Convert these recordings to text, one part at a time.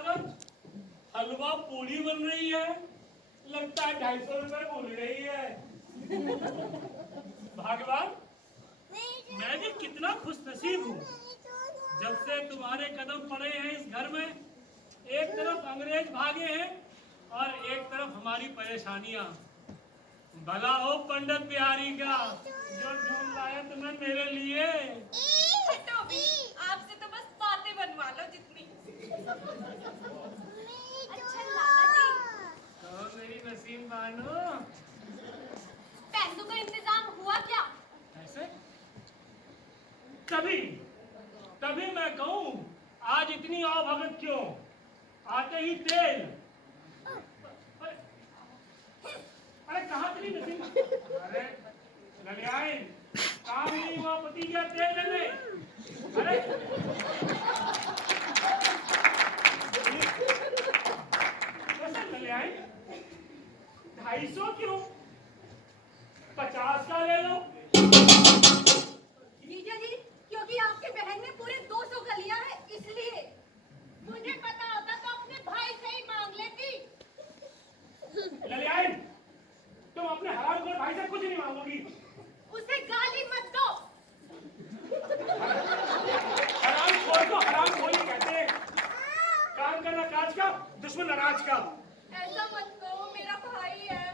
स्वागत। हलवा पूरी बन रही है, लगता है 250 रुपए बोल रही है। भगवान, मैं भी कितना खुशनसीब हूँ। जब से तुम्हारे कदम पड़े हैं इस घर में, एक तरफ अंग्रेज भागे हैं और एक तरफ हमारी परेशानियां। भला हो पंडित बिहारी का, जो ढूंढ लाया तुम्हें मेरे लिए। टोबी, आपसे तो बस बातें बनवा लो जितनी। अच्छा लाला जी, तो मेरी नसीम बानो, पैसों का इंतजाम हुआ क्या? ऐसे तभी तभी मैं कहूँ, आज इतनी आवभगत क्यों? आते ही तेल। अरे कहाँ चली नसीम? अरे ललियाइन, काम नहीं हुआ पति क्या तेल लेने? अरे कैसे ललियाइन? 250 क्यों? 50 का ले लो। जीजा जी, क्योंकि आपके बहन ने पूरे 200 का लिया है इसलिए। मुझे पता होता तो अपने भाई से ही मांग लेती। ललियाइन, तुम अपने हरामखोर भाई से कुछ नहीं मांगोगी। उसे गाली मत दो। हरामखोर को हरामखोर ही कहते हैं। काम करना काज का, दुश्मन अनाज का। ऐसा मत कहो, मेरा भाई है।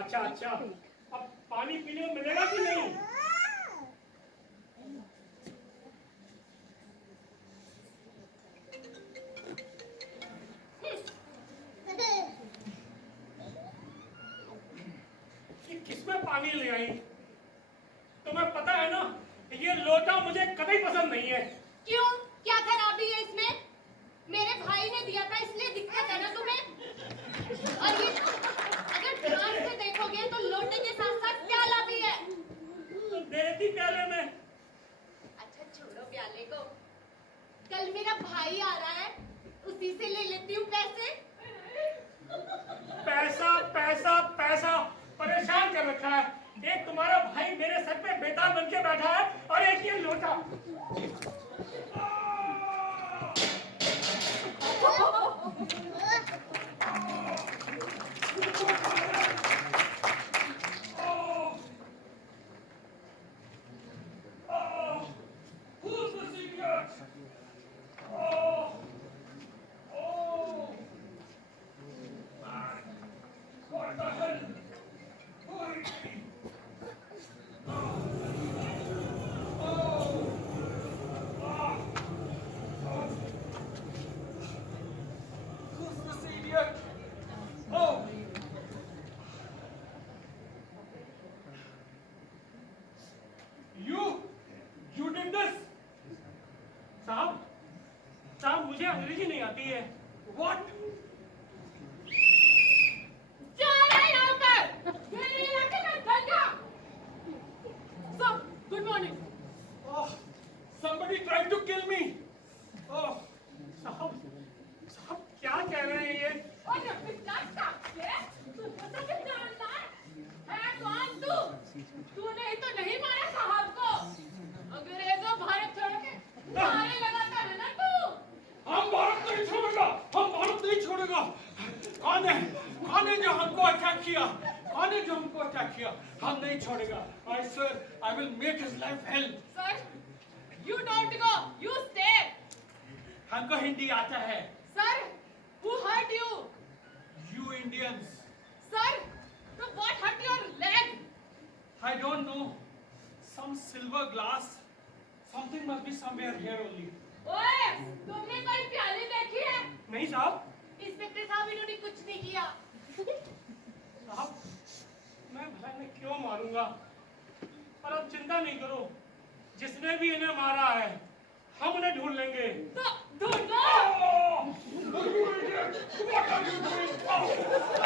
अच्छा अच्छा, अब पानी पीने को मिलेगा कि नहीं? किसमें पानी ले आई? तुम्हें पता है ना, ये लोटा मुझे कभी पसंद नहीं है। क्यों? क्या खराबी है इसमें? मेरे भाई ने दिया था इसलिए दिक्कत है ना तुम्हें? और ये अगर ध्यान से देखोगे तो लोटे के साथ साथ प्याला भी है। तो देती प्याले में। अच्छा छोड़ो प्याले को। कल मेरा भाई आ रहा है, उसी से ले लेती हूँ पैसे। पैसा पैसा पैसा परेशान कर रखा है। एक तुम्हारा भाई मेरे सर पे बेताल बन के बैठा है और एक ये लोटा। साहब, मुझे अंग्रेजी नहीं आती है। What? क्या है यहाँ पर? मेरे इलाके में दंगा। सब, good morning. Oh, somebody tried to kill me. Oh, साहब, साहब क्या कह रहे हैं ये? और जब पिता साक्षी, तू पता क्या जानता है कौन तू? तूने ही तो नहीं मारा साहब को। अंग्रेजों भारत छोड़ के मारे लगाता है ना तू। हम भारत नहीं छोड़ेगा, हम भारत नहीं छोड़ेगा। कौन है जो हमको अटैक किया? कौन है जो हमको अटैक किया? हम नहीं छोड़ेगा। I swear, I will make his life hell. Sir, you don't go, you stay. हमको हिंदी आता है। Sir, who hurt you? You Indians. Sir, so what hurt your leg? I don't know. Some silver glass. Something must be somewhere here only. ओए, तुमने कोई प्याली देखी है? नहीं साहब। इंस्पेक्टर साहब इन्होंने कुछ नहीं किया। साहब, मैं भला इन्हें क्यों मारूंगा? पर अब चिंता नहीं करो, जिसने भी इन्हें मारा है, हम उन्हें ढूंढ लेंगे। तो ढूंढ लो।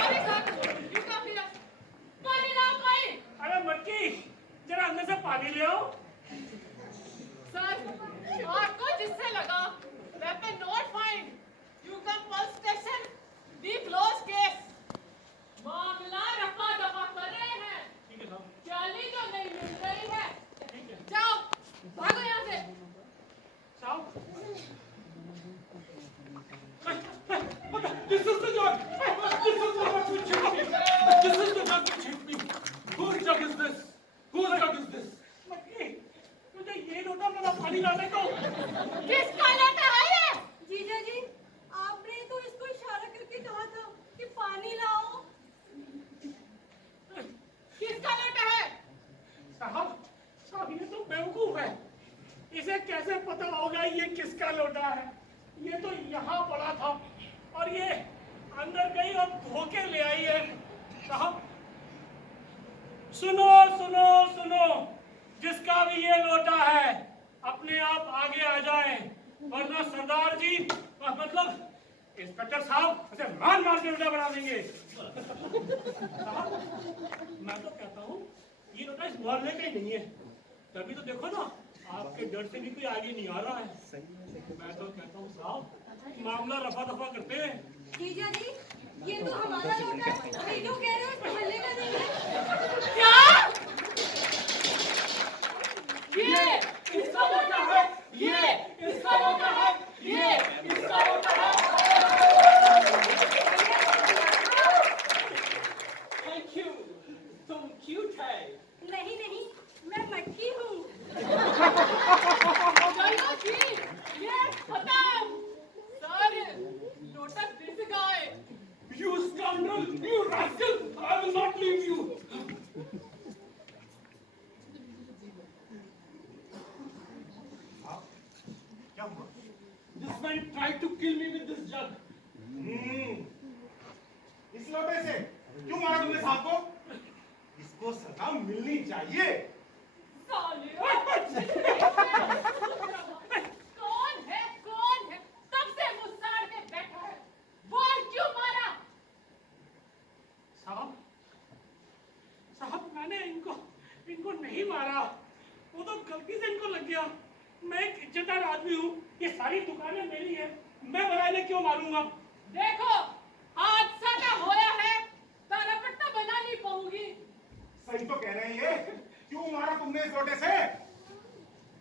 अरे सर, you come here. पानी लाओ पानी। अरे मटकी, जरा अंदर से पानी ले आओ। सर, आपको जिससे लगा, weapon not find. You come police station. We close case. मामला रफा दफा कर रहे हैं। ठीक है साहब। प्याली तो नहीं मिल रही है। ठीक है। जाओ, भागो यहाँ से। साहब, This is the jug. This is the jug which hit me. This is the jug which hit me. Whose jug is this? Whose jug is this? मक्खी, मुझे ये लोटा मेरा पानी लाने को। किसका लोटा है ये? जीजा जी, आपने तो इसको इशारा करके कहा था कि पानी लाओ। किसका लोटा है? साहब, साहब ये तो बेवकूफ है। इसे कैसे पता होगा ये किसका लोटा है? ये तो यहाँ पड़ा था और ये अंदर गई और धोके ले आई है। साहब, सुनो सुनो सुनो, जिसका भी ये लोटा है अपने आप आगे आ जाए, वरना सरदार जी मतलब इंस्पेक्टर साहब उसे मार मार के लोटा बना देंगे। साहब, मैं तो कहता हूँ ये लोटा इस मोहल्ले का ही नहीं है। तभी तो देखो ना, आपके डर से भी कोई आगे नहीं आ रहा है। मैं तो कहता हूँ साहब, मामला रफा दफा करते हैं। जीजा जी, ये तो हमारा लोटा है। ये क्यों कह रहे हो इस मोहल्ले का नहीं है? क्या? ये इसका लोटा है। ये इसका लोटा है। ये इसका लोटा है। Thank you. तुम cute है. नहीं नहीं, मैं मटकी हूँ। चलो जी, ये खत्म। सर, लोटा this guy. You scoundrel! You rascal! I will not leave you. क्या हुआ? This man tried to kill me with this jug. इस लोटे से क्यों मारा तुमने साहब को? इसको सजा मिलनी चाहिए। साले। कौन है? कौन है? तब से मुस्सार के बैठा है। बोल क्यों मारा? साहब, साहब मैंने इनको नहीं मारा। वो तो गलती से इनको लग गया। मैं एक इज्जतदार आदमी हूँ। ये सारी दुकानें मेरी है। मैं बनाने क्यों मारूंगा? देखो, हादसा ना होया है, तारापट्टा बना नहीं पाऊंगी। सही तो कह रहे हैं ये। क्यों मारा तुमने इस लोटे से?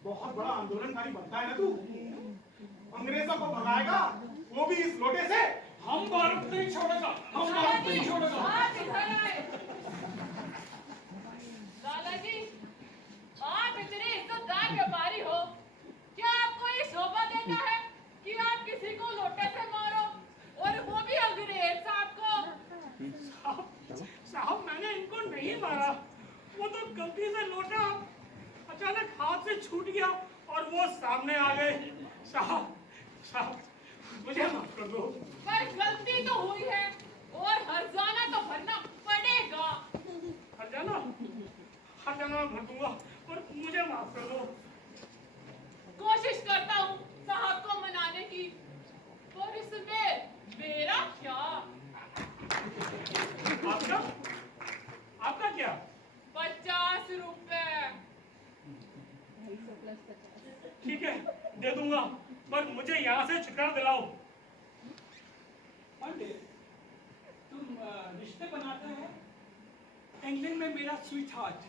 बहुत बड़ा आंदोलनकारी बनता है ना तू। अंग्रेजों को भगाएगा, वो भी इस लोटे से। हम भारत नहीं छोड़ेगा. हम भारत नहीं छोड़ेगा. आप इधर आए। लाला जी, आप इतने इज्जतदार व्यापारी हो, क्या आपको ये शोभा देता है कि आप किसी को लोटे से मारो, और वो भी अंग्रेज साहब को? साहब मैंने इनको नहीं मारा। वो तो गलती से लोटा अचानक हाथ से छूट गया और वो सामने आ गए। साहब, साहब मुझे माफ कर दो। पर गलती तो हुई है और हर्जाना तो भरना पड़ेगा। हरजाना भर दूंगा और मुझे माफ कर दो। कोशिश करता हूँ साहब को मनाने की, पर इसमें मेरा क्या? आपका क्या? 50 रुपए। ठीक है, दे दूंगा, पर मुझे यहाँ से छुटकारा दिलाओ। पंडित, तुम रिश्ते बनाते हैं? इंग्लैंड में मेरा स्वीट हार्ट,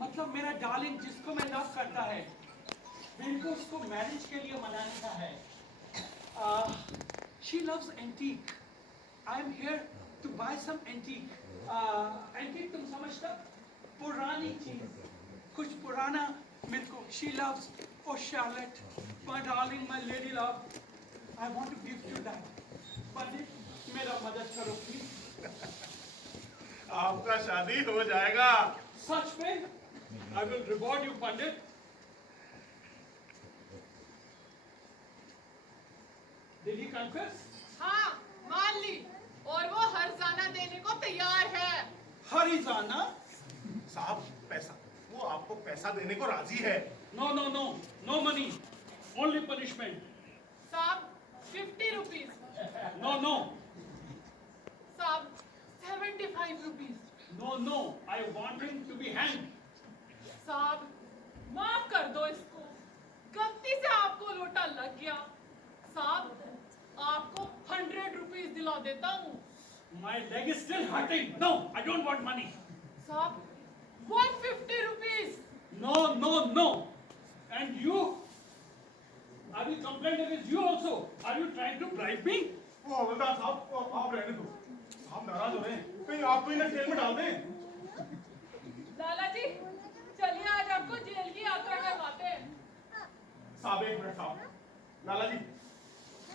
मतलब मेरा डार्लिंग जिसको मैं लव करता है, मेरे को उसको मैरिज के लिए मनाने का है. She loves antique. I am here to buy some antique. Antique तुम समझता? पुरानी चीज, कुछ पुराना मेरे को. She loves, oh Charlotte, my darling, my lady love. I want to give you that. पंडित, मेरा मदद करो प्लीज. आपका शादी हो जाएगा। सच में? I will reward you, Pandit. Did he confess? हाँ, मान ली, और वो हर्जाना देने को तैयार है। हरिजाना? साहब पैसा, वो आपको पैसा देने को राजी है। No, no, no, no money, only punishment. साहब 50 रुपीस। No, no, साहब 75 rupees. no, no, I want him to be hanged. साहब माफ कर दो इसको, गलती से आपको लोटा लग गया। साहब आपको 100 रुपीस दिला देता हूँ। My leg is still hurting. No, I don't want money. साहब 150 rupees. No, no, no. And you? I will complain against you also. Are you trying to bribe me? हवलदार साहब आप रहने दो, साहब नाराज हो रहे हैं, कहीं आपको इन्हें जेल में डाल दें। लाला जी चलिए आज आपको जेल की यात्रा करवाते हैं। साहब एक मिनट साहब, लाला जी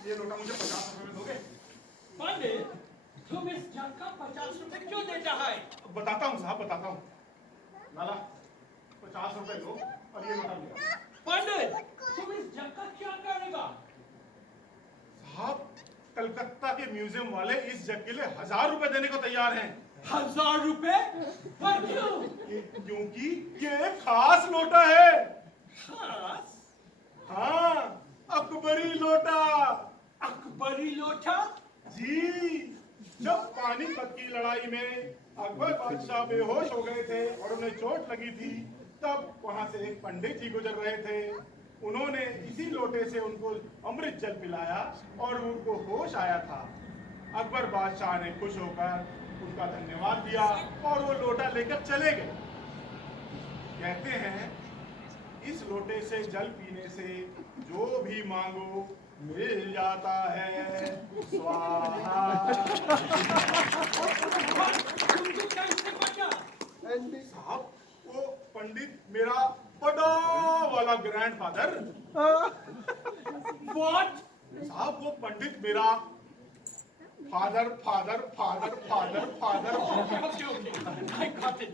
ये लोटा मुझे 50 रुपए में दोगे? पंडित, तुम इस जग का 50 रुपए क्यों देता है? बताता हूँ साहब, बताता हूँ। लाला 50 रुपए दो और ये लोटा मेरा। पंडित, तुम इस जग का क्या करेगा? साहब कलकत्ता के म्यूजियम वाले इस जग के लिए 1000 रुपए देने को तैयार हैं। 1000 रुपए? पर क्यों? क्योंकि ये एक खास लोटा है। खास? हाँ, अकबरी लोटा। अकबरी लोटा? जी, जब पानीपत की लड़ाई में अकबर बादशाह बेहोश हो गए थे और उन्हें चोट लगी थी, तब वहां से एक पंडित जी गुजर रहे थे। उन्होंने इसी लोटे से उनको अमृत जल पिलाया और उनको होश आया था। अकबर बादशाह ने खुश होकर उनका धन्यवाद दिया और वो लोटा लेकर चले गए। कहते हैं इस लोटे से जल पीने से जो भी मांगो मिल जाता है। स्वाहा। तुमको कैसे पता? साहब वो पंडित मेरा बड़ा वाला ग्रैंडफादर। What? साहब वो पंडित मेरा father father father father father. I got it.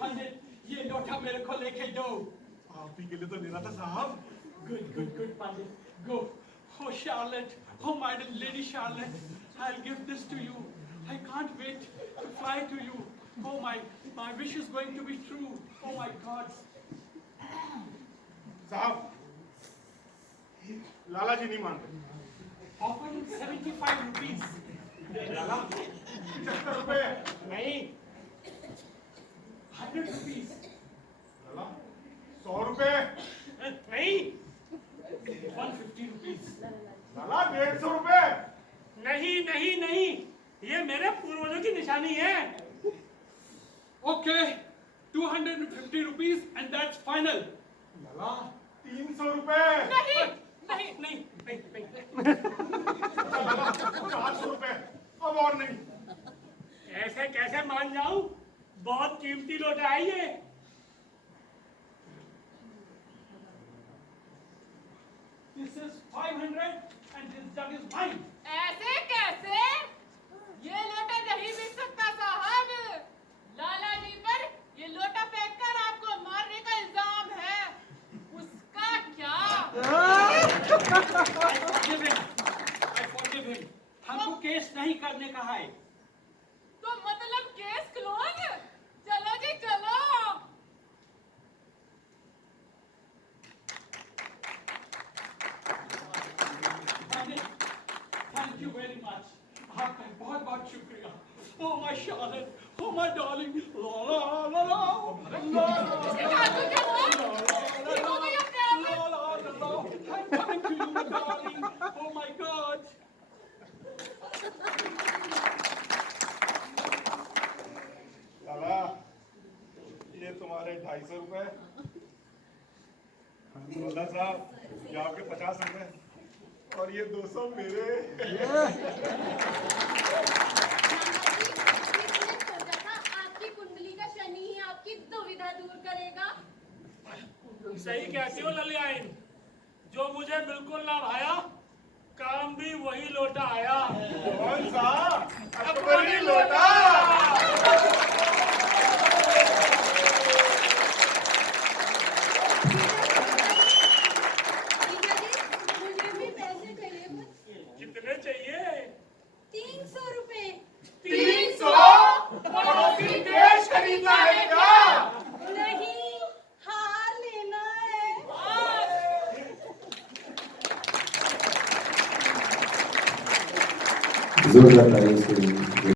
पंडित, ये लोटा मेरे को लेके दो। आप ही के लिए तो लेना था साहब। Good, Pandit. Go. Oh, Charlotte. Oh, my lady Charlotte. I'll give this to you. I can't wait to fly to you. Oh, my wish is going to be true. Oh, my God. साहब लाला जी नहीं मान रहे। Offering 75 rupees. लाला 75 रुपए नहीं. 100 rupees. लाला 100 रुपए नहीं 150 rupees. लाला 150 रुपए। नहीं नहीं नहीं, ये मेरे पूर्वजों की निशानी है। Okay, 250 rupees and that's final. लाला 300 रुपए। नहीं नहीं नहीं नहीं नहीं, लाला 400 रुपए, अब और नहीं। ऐसे कैसे मान जाऊं? बहुत कीमती लोटा है ये। This is 500 and this jug is mine. ऐसे कैसे? ये लोटा नहीं बिक सकता साहब। लाला जी पर ये लोटा फेंककर आपको मारने का इल्जाम है। उसका क्या? I forgive him. हमको केस नहीं करने का है. तो मतलब केस क्लोज? चलो जी चलो। Thank you very much. आपका बहुत बहुत शुक्रिया. Oh my Charlotte, oh my darling. La la la la. इसके काजू क्या हुआ? ठीक हो गई अपने आप? La la la la. I'm coming to you, my darling. Oh my God. लाला ये तुम्हारे 250 रुपए। लाला साहब ये आपके 50 रुपए और ये 200 मेरे। आपकी कुंडली का शनि ही आपकी दुविधा दूर करेगा। सही कहती हो ललियाइन, जो मुझे बिल्कुल ना भाया, काम भी वही लोटा आया। कौन सा? अकबरी लोटा। मुझे भी पैसे चाहिए कुछ। कितने चाहिए? 300 रुपए। 300? पड़ोसी देश खरीदना है क्या? नहीं, हार लेना है। जोरदार तालियों से